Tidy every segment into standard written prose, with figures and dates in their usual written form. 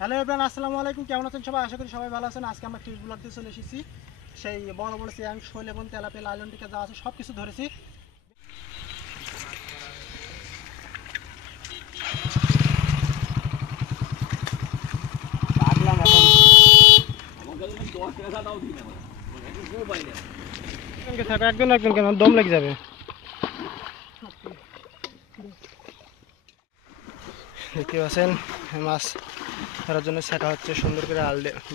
Hello everyone, আসসালামু আলাইকুম। কেমন আছেন সবাই? আশা করি সবাই ভালো আছেন। আজকে আমরা ফিশ ব্লগতে চলে এসেছি। সেই বড় বড় চিয়াং, শোল এবং তেলাপিয়া, লাইলন টিকা যা আছে সব কিছু ধরেছি। একজন একজন কেন দম লেগে যাবে। দেখতে পাচ্ছেন মাছ ধরার জন্য শেখা হচ্ছে, সুন্দর করে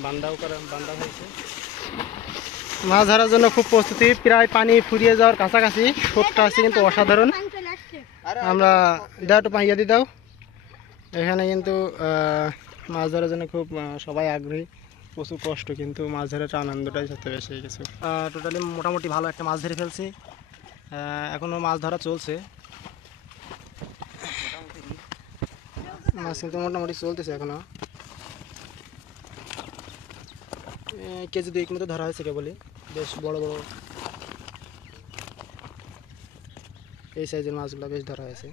বান্দা হয়েছে। মাছ ধরার জন্য খুব প্রস্তুতি, প্রায় পানি ফুরিয়ে যাওয়ার কাছাকাছি। শোটটা আছে কিন্তু অসাধারণ। আমরা দাও একটু পাইয়া দিয়ে দাও। এখানে কিন্তু মাছ ধরার জন্য খুব সবাই আগ্রহী, প্রচুর কষ্ট, কিন্তু মাছ ধরার আনন্দটাই সবচেয়ে বেশি কিছু। টোটালি মোটামুটি ভালো একটা মাছ ধরে ফেলছি। এখনও মাছ ধরা চলছে, মাছ কিন্তু মোটামুটি চলতেছে এখনো। কেজি 2 মতো ধরা হয়েছে কেবলই, বেশ বড় বড় এই সাইজের মাছগুলো বেশ ধরা হয়েছে।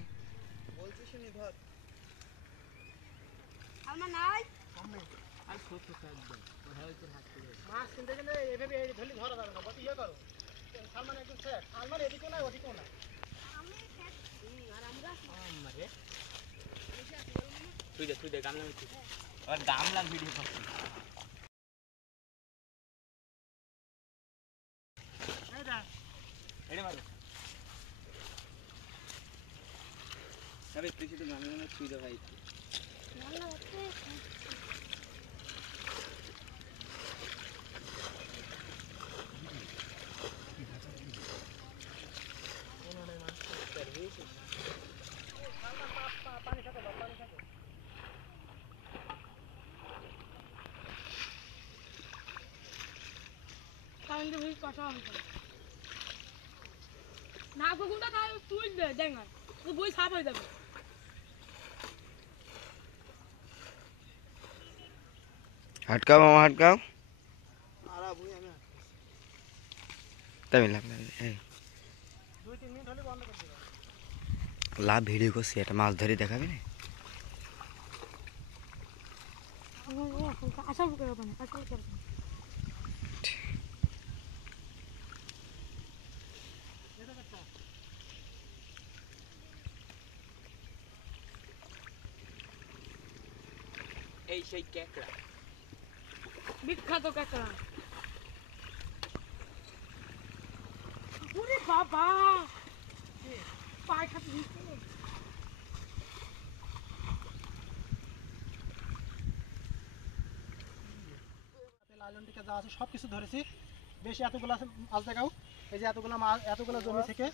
না কোনটা তাই তুই দে দেঙ্গা তুই বই সাফ হয়ে যাবে। हटकाओ मामा हटकाओ तभी लाभ भिडियो को सेट माछ धरी देखाबी ना আশা করে বানা আশা করে এই সেই ক্যাকড়া বিখ্যাত কাকা। ওরে বাবা পায় খাতে দিছে। লাইলন টিকা যা আছে সব কিছু ধরেছি। বেশি এতগুলো মাছ দেখাও। এই যে এতগুলো জমি থেকে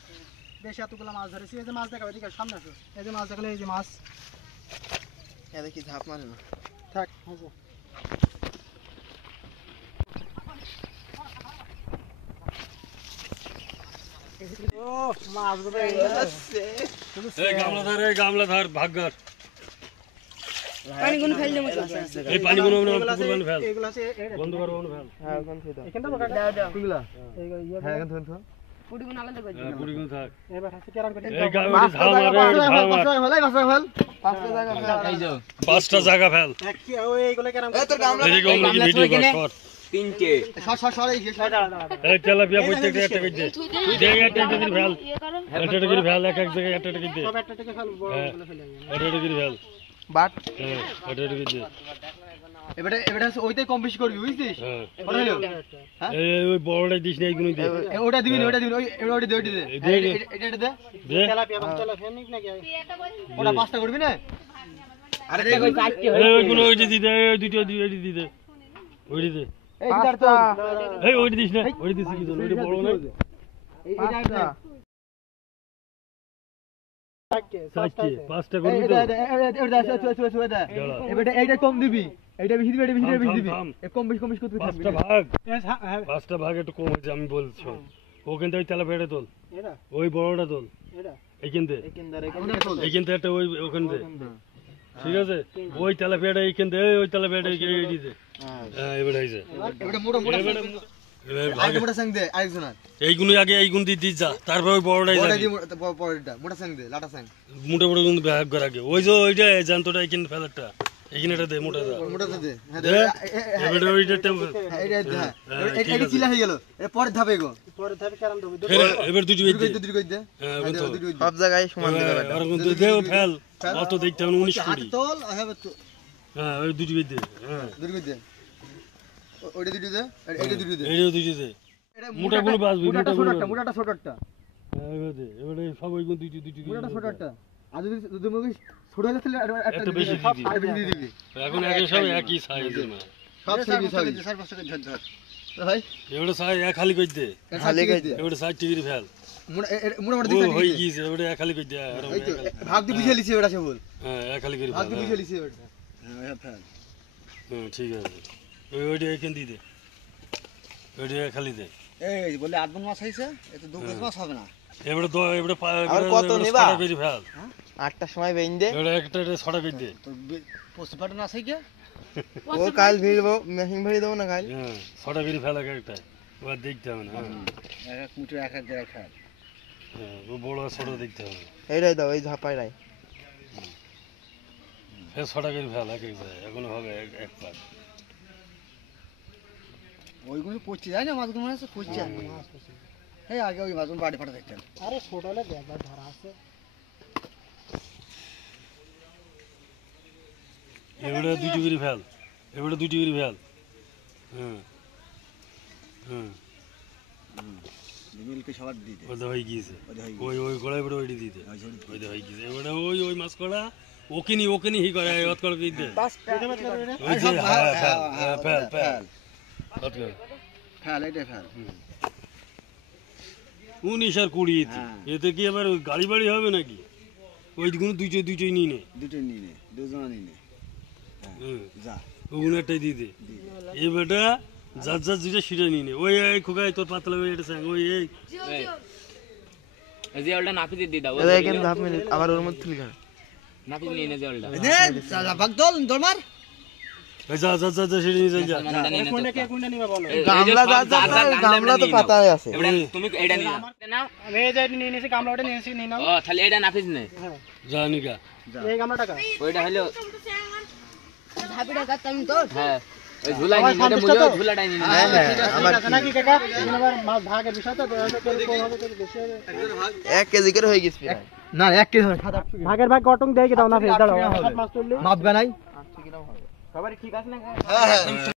বেশি এতগুলো মাছ ধরেছি। এই যে মাছ দেখাও, এদিকে সামনে আসো। এই যে মাছ দেখালে, এই যে মাছ দেখি ধাপ মারে না থাক হয়েছে। ও মাছ গামলা ধর ভাগ্যর পানি কোন ফেল দেবো এই পানি কোন পুকুর বান ফেল এগুলো আছে বন্ধ কর ফেল হ্যাঁ ওখান থেকে এখানটা বকা দাও কুগুলা এই ইয়ে হ্যাঁ এখান থেকে পুরি কোন আলাদা করে হ্যাঁ পুরি কোন থাক এবার হাসি কেরাম করে এই গাওয়ে ঝাল মারে ঝাল মার পাঁচটা জায়গা ফেল কি ওই এইগুলো কেরাম এই তোর গামলা এই গামলা কি ভিডিও কর শর্ট তিনটে সর এই এই তেলাপিয়া প্রত্যেকটা একটা করে দে দে একটা করে ফেল একটা করে ফেল এক এক জায়গায় একটা করে দে সব একটা থেকে ফেল, বড় গুলো ফেলে একটা করে ফেল বাট হ্যাঁ একটা করে দে এবারে ওইটাই কম বেশি করবি বুঝছিস হ্যাঁ কত হলো এই ওই বড়টাই দিস না এইগুলো দে ওটা দিবি না ওটা দিবি ওটা দে এটা দে দে তেলাপিয়া বাচ্চা ফেনিক নাকি ওটা পাঁচটা করবি না আরে এই ওইগুলো ওইটা দি দে এই দুটো দি এই দি দে ওইটা দে এই চার তো এই ওইটা দিস না ওইটা দিস কি জন্য ওইটা বড় না পাঁচটা পাঁচটা করবি তো এবারে এইটা কম দিবি এইটা বেশি দিবি এটা বেশি দিবি কম বেশি করতে পাঁচটা ভাগ পাঁচটা ভাগ একটু কম হয়েছে আমি বলছি ওখান থেকে তেলা পেটে তোল এটা ওই বড়টা তোল এটা এইখান থেকে এইখান থেকে একটা ওই ওখান থেকে ঠিক আছে ওই তেলা পেটে এইখান থেকে ওই তেলা পেটে এই দিতে হ্যাঁ এবারে আইছে এবারে মোটা মোটা ভাগে মোটা সাং দে আরেকজনের এইগুলো আগে এইগুন দিয়ে দিস যা তারপর ওই বড়টাই বড়টা যাবে দি পরেরটা মোটা সাং দে লাটা সাং মোটা মোটা কিন্তু ভাগ করে আগে ওই যে ওইটা জানতোটা এইখান ফেলারটা এখানে এটা দে মোটা দা মোটাতে দে হ্যাঁ দে এবারে ওইটা টেম্পার হ্যাঁ, এটা চিলা হয়ে গেল এটা পরের ধাপে গো পরে ধাপে কারণ দেবো এবার দুটি বেদ দে দুটো কই দে হ্যাঁ এখন তো সব জায়গায় আর এখন তো দেও ফেল অত দেখতে হবে 19 কোটি তোল হবে তো হ্যাঁ ওই দুটি বেদ দে হ্যাঁ দুটো কই দে ওইটা দুটো দে এইটা দুটো দে এইটাও দুটি দে মোটা গুলো বাজবি মোটা গুলো মোটাটা ছোটটা হ্যাঁ এবার দে এবারে সবাই কোন দুটি মোটাটা ছোটটা আর যদি যদি মুখে ছোট হলে তাহলে একটা বেশি দিবি আর বেশি দিয়ে দিবি এখন একে সব একই সাইজের না সব সাইজ সাইজ 4-5 টাকা ধর ধর ভাই এবারে সাইজ এক খালি কই দে খালি কই দে এবারে 60 টিকির ফেল মোটামুটি ও দিতে হই গিয়েছে এবারে এক খালি কই দে আর ভাগ দিয়ে বুঝে লিছি ওটা সে বল হ্যাঁ এক খালি করে ভাগ ফেল দিয়ে বুঝে লিছি ওটা হ্যাঁ ফেল হ্যাঁ ঠিক আছে ওইটা এখান দিয়ে দে ওইটা এক খালি দে এই বলে 8 মাস হইছে এত 2 মাস হবে না এবারে এবারে আর কত নিবা? বেরি ফেল 8টার সময় বেইন দে এবারে একটা ছড়া কই দে তো পোস্টপার্টন আছে কি ও কাল ভিড়বো মেশিন ভরি দেবো না কাল হ্যাঁ ছড়া বেরি ফেল একটা ওটা দেখতে হবে না এক এক মুঠো এক এক জায়গায় খায় হ্যাঁ ও বড় ছড়া দেখতে হবে এইটাই দাও এই ঝাপাইরাই ফের ছড়া করে ফেল এক এক জায়গায় এখনো হবে এক পাক ওইগুলো পড়ছে যায় না মাছগুলো মনে আছে পড়ছে এই আগে ওই মাছগুলো বাড়ি ফাটা দেখতেন আরে ছোট হলে দেখ ধরা আছে এবারে দুটি করে ফেল এবারে দুটি করে ফেল হ্যাঁ হ্যাঁ মিলকে সবার দিয়ে দে ওটা হয়ে গিয়েছে ওটা হয়ে ওই ওই কড়াই এবারে ওইটি দিতে ওই ঝুড়ি ওইটা হয়ে গিয়েছে এবারে ওই ওই মাছ কড়া ওকে নি হি করে অত করে দিতে ওই যে হ্যাঁ ফেল ফেল ফেল অত করে ফেল এটা ফেল 19 আর 20 হ্যাঁ। এতে কি আবার ওই গাড়ি বাড়ি হবে নাকি ওইগুলো দুইটাই নিয়ে নে দুটো নিয়ে নে দুজনা নিয়ে নে হ্যাঁ যা ওগুলো একটাই দিয়ে দে এই বেটা যার যার দুইটা সেটা নিয়ে নে ওই এই খোকাই তোর পাতলা ওই এটা স্যাং ওই এই এই যে ওটা নাপি দিয়ে দাও দাদা এখানে ধাপ মিনিট আবার ওর মধ্যে তুলি নাপি নিয়ে নে যে ওটা যা যা ভাগ দল দল মার এই যা যা যা যা সেটা নিয়ে যা কোনটা কে কোনটা নিবা বলো গামলা গামলা তো পাতায় আছে এবারে তুমি এটা নিয়ে নাও আমি এই যে নিয়ে নিয়েছি গামলাটা নিয়ে নিয়েছি নিয়ে নাও ও তাহলে এটা নাপিস নে যা নিকা এই গামলা টাকা ওইটা হলো ধাপিটা কাটতাম তো হ্যাঁ ওই ঝুলাই নিয়ে এটা মুই ঝুলাটাই নিয়ে হ্যাঁ হ্যাঁ আমার ঠিক আছে নাকি কাকা এখন আবার মাছ ভাগের বিষয় তো কোন হবে তো বেশি হবে 1 কেজি করে হয়ে গেছে প্রায় না এক কেজি হবে ভাগের ভাগ গটং দেই দাও না ফের দাও মাছ তুললি মাপ গানাই সবারই ঠিক আছে না হ্যাঁ হ্যাঁ